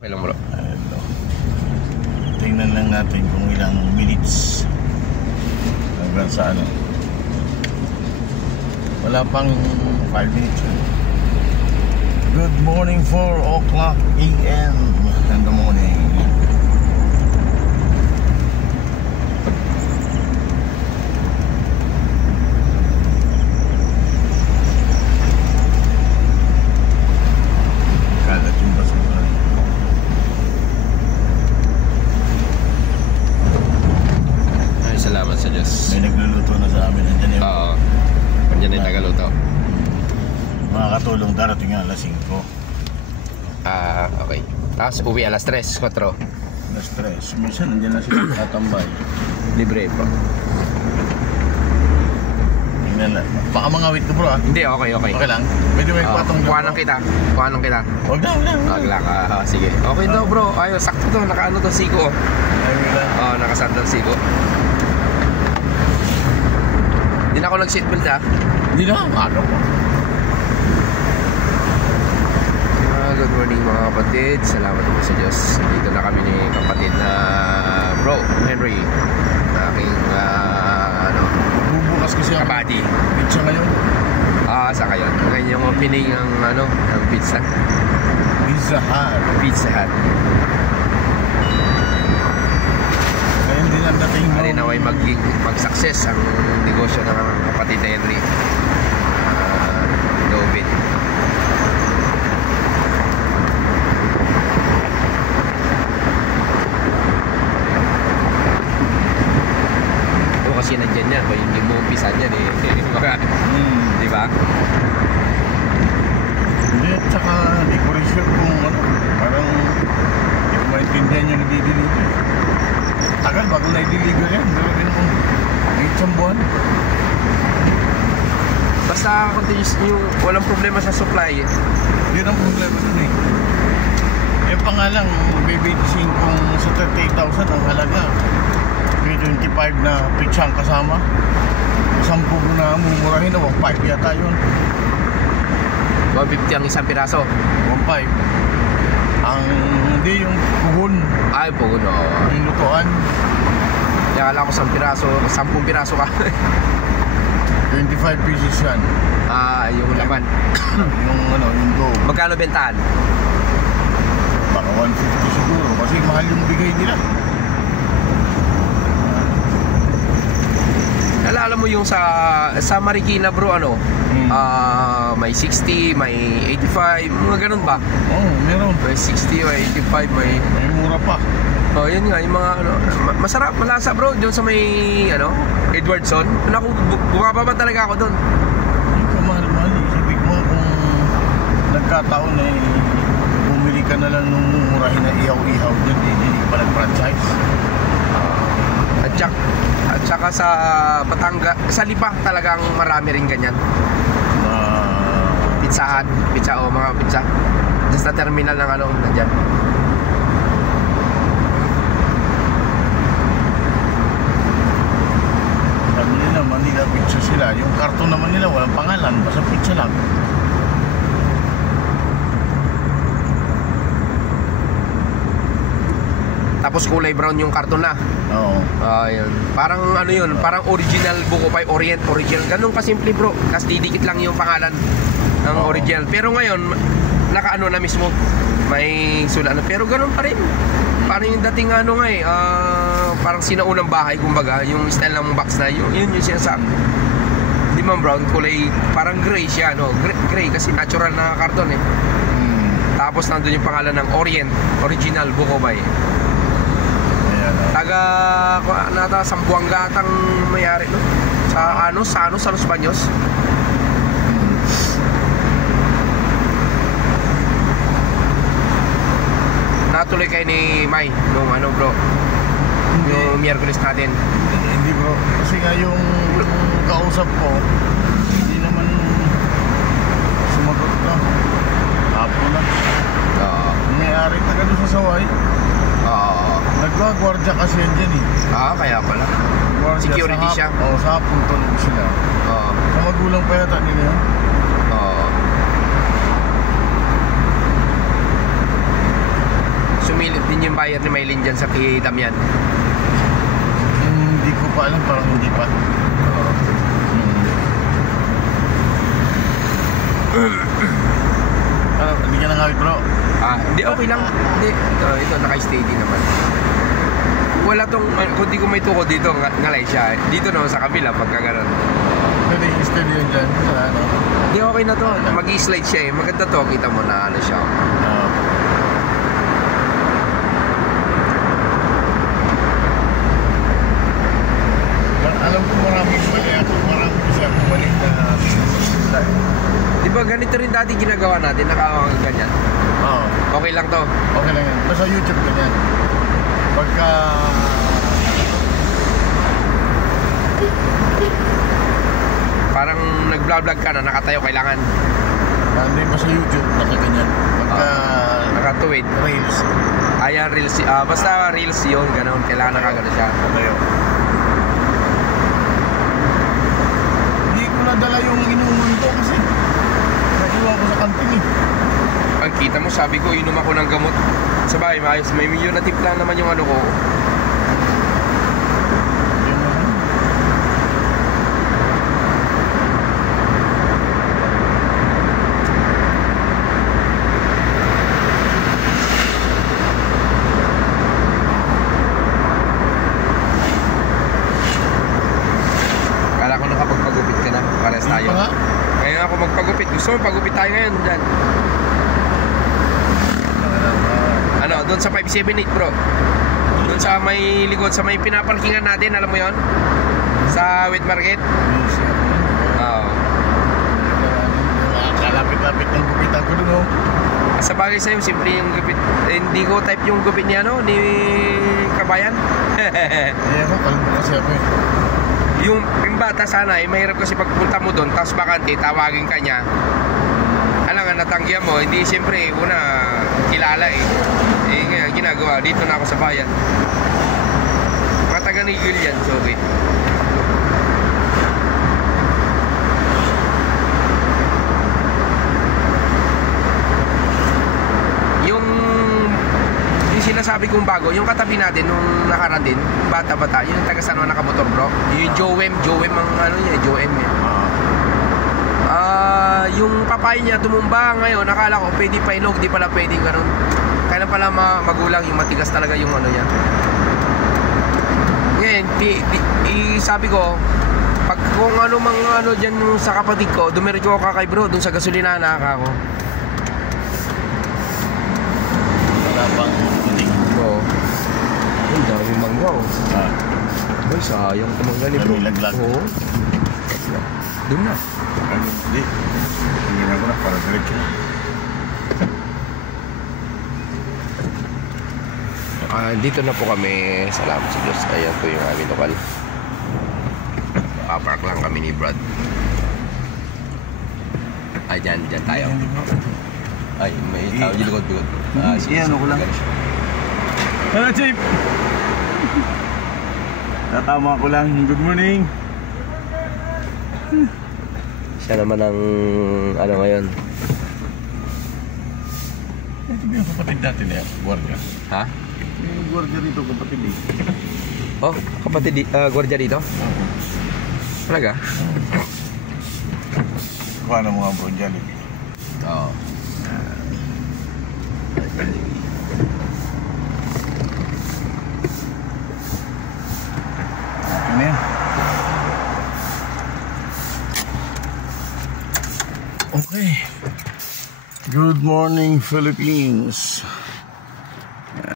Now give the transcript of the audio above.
Okay lang bro. Ito. Tingnan lang natin kung ilang minutes hanggang sa ano. Wala pang 5 minutes. Good morning, 4 o'clock AM in the morning. Kalat yung basura. Ay, salamat sa Diyos. May nagluluto na sa amin. Nandiyan yung Oo. Nandiyan ay tagaluto. mga katulong darating nga alas 5. Okay. Tapos uwi alas 3, 4. Na stress. Minsan nandiyan na sila tatambay. Libre po. Tingnan lang. Baka mga wait ko bro ah. Hindi, okay. Okay lang. Pwede may patong Kuha kita. Huwag na. Wag lang. Sige. Okay daw bro. Ayos, sakto to. Nakaano to siko. Ayun lang. Oo, nakasandal siko. Hindi na ako nag-seatbelt ha. Hindi na. Ano po. Good morning mga kapatid. Salamat po sa Diyos. Dito na kami ni kapatid na bro, Henry. Na aking Bubukas kasi ako. kabady. Pizza ngayon. Saan kayo? Ngayon yung opening ng pizza. Pizza Hut. Pizza Hut. Kaya hindi lang dating mo. Hindi naway mag-success ang negosyo ng kapatid na Henry. David. Ito kasi nandyan yan. Kung hindi mo umpisan yan eh. Di ba? Hindi at saka hindi ko rin sure kung ano. Parang hindi ko maintindihan yung nagdi-deliver. Tagal bago na-deliver yan. Pero din kung isang buwan. Basta continuous yung walang problema sa supply. Yun ang problema dun eh. Eh pa nga lang, bibidisin kung sa 38,000 ang halaga. May 25 na pitsang kasama. 10 na mumurahin na 1.5 yata yun. 150 ang isang piraso. 1.5. Ang hindi yung pugon, Ay, po, no. yung lutuan. Kaya ko 10 piraso, 10 piraso ka. 25 pieces yan. Yung laman. yung go. Magkano bentahan? Baka 150 siguro kasi mahal yung bigay nila. Nalala mo yung sa Marikina bro, may 60, may 85, mga ganun ba? Oo, meron. May 60, may 85, may Mura pa. yun nga, yung mga masarap, malasa bro, doon sa may Edwardson. Naku, bumababa talaga ako doon. Yung kamahal-mahal eh. Sabi ko nga kung nagkataon eh, bumili ka na lang nung murahin na ihaw-ihaw dyan, hindi pa nag-franchise. At saka sa Batangas, sa Lipa talagang marami rin ganyan. Pizza, mga pizza. Just sa terminal ng nandyan. Sabi nila, Manila pizza sila. Yung karton naman nila, walang pangalan. Basta pizza lang. Tapos kulay brown yung karton na. Oo. Yun. Parang yun, parang original Buko Pie original. Ganun kasimple bro. Kasi didikit lang yung pangalan ng original. Pero ngayon, nakaano na mismo. May sulat na. Pero ganun pa rin. Parang yung dating parang sinaunang bahay, kumbaga. Yung style ng box na yun yung sinasabi. Hindi man brown, kulay, parang gray siya, gray kasi natural na karton eh. Tapos nandun yung pangalan ng original Buko Pie. Taga Sambuanga atang mayari no? Sa Los Baños. Natuloy kayo ni May nung bro? Yung Miyerkules natin. Hindi bro. Kasi nga yung kausap ko, hindi naman sumagot ka. Hapon na. May-ari taga doon sa Saway. Nagwagwardya kasi yan dyan eh. Kaya pala. Security siya. Sa hapon tulog sila. Sa magulang pa yata nila yan. din yung buyer ni Maylin dyan sa kay Damian? Hindi ko pa alam, parang hindi pa. Hindi ka nangawit bro. Hindi, okay lang. Hindi, ito naka-steady naman. Wala tong, kung di ko may tukod dito, ngalay siya. Dito no, sa kabila, pagka ganun. Pwede i-steady yun dyan. Ano? Hindi, okay na to. Mag-i-slide siya eh. Maganda to, kita mo na ano siya. Alam ko maraming mali ako. Maraming kasi ako mali na Di ba ganito rin dati ginagawa natin, nakaganyan? Oo. Okay lang to. Okay lang yan. Basta YouTube ganyan. Pagka Parang nag-vlog ka na, nakatayo kailangan. hindi pa sa YouTube, nakaganyan. Pagka nakatuwid. Reels. Ayan, reels. Basta reels yun, ganoon. Kailangan nakagano siya. Nakayo. Hindi ko nadala yung inuman to kasi naiwan ko sa kantin eh. Ang kita mo, sabi ko, inom ako ng gamot. Sabay, maayos. May milyon na tip lang naman yung ano ko. Kala ko nakapagpagupit ka na. Pares tayo. Ngayon ako magpagupit. Gusto mo pagupit tayo ngayon dyan? Ano, doon sa 578 bro. Doon sa may likod, sa may pinaparkingan natin, alam mo yon? Sa wet market. Oo. Kalapit-lapit ng gupitan ko dun oh. Sa bagay sa'yo, simple yung gupit. Hindi ko type yung gupit niya, no? Ni Kabayan. Eh ako, kalbo kasi ako eh. Yung bata sana, mahirap kasi pagpunta mo doon, tapos bakante, tawagin ka niya. Alam nga, natanggihan mo, hindi siyempre, una, kilala eh. Eh, ngayon, ginagawa, dito na ako sa bayan. Mga taga-nigil yan, so okay. Yung sinasabi kong bago, yung katabi natin, nung nakaraan din, bata-bata, yung taga-San Juan nakamotor bro. Yung Joem ang ano niya, Joem eh. Yung papay niya tumumba ngayon, nakala ko pwede pa ilog, di pala pwedeng ganun. Kaya pala magulang, yung matigas talaga yung ano niya. Ngayon, sabi ko, pag kung ano mga ano dyan sa kapatid ko, dumiretso ako kay bro, dun sa gasolina ako. Wala pang kuting. Oo. Ang dami mangga oh. Ay, sayang tumangga ni bro. Dami laglag. Oo. Doon na. Hindi. Hindi na ko na para diretso. Dito na po kami. Salamat sa Diyos. Ayan po yung aming lokal. Park lang kami ni Brad. Ay, dyan tayo. Ay, may tao dyan likod. Iyan ako lang. Hello, Chief! Natama ko lang. Good morning. Siya naman ang ano ngayon. Ito ba yung kapatid natin eh? Guardia. Ha? Yung guardia rito, kapatid eh. Oh, kapatid gwardiya dito? Talaga? Kuha ng mga bro dyan eh. Oo. Ano yan? Okay. Good morning, Philippines.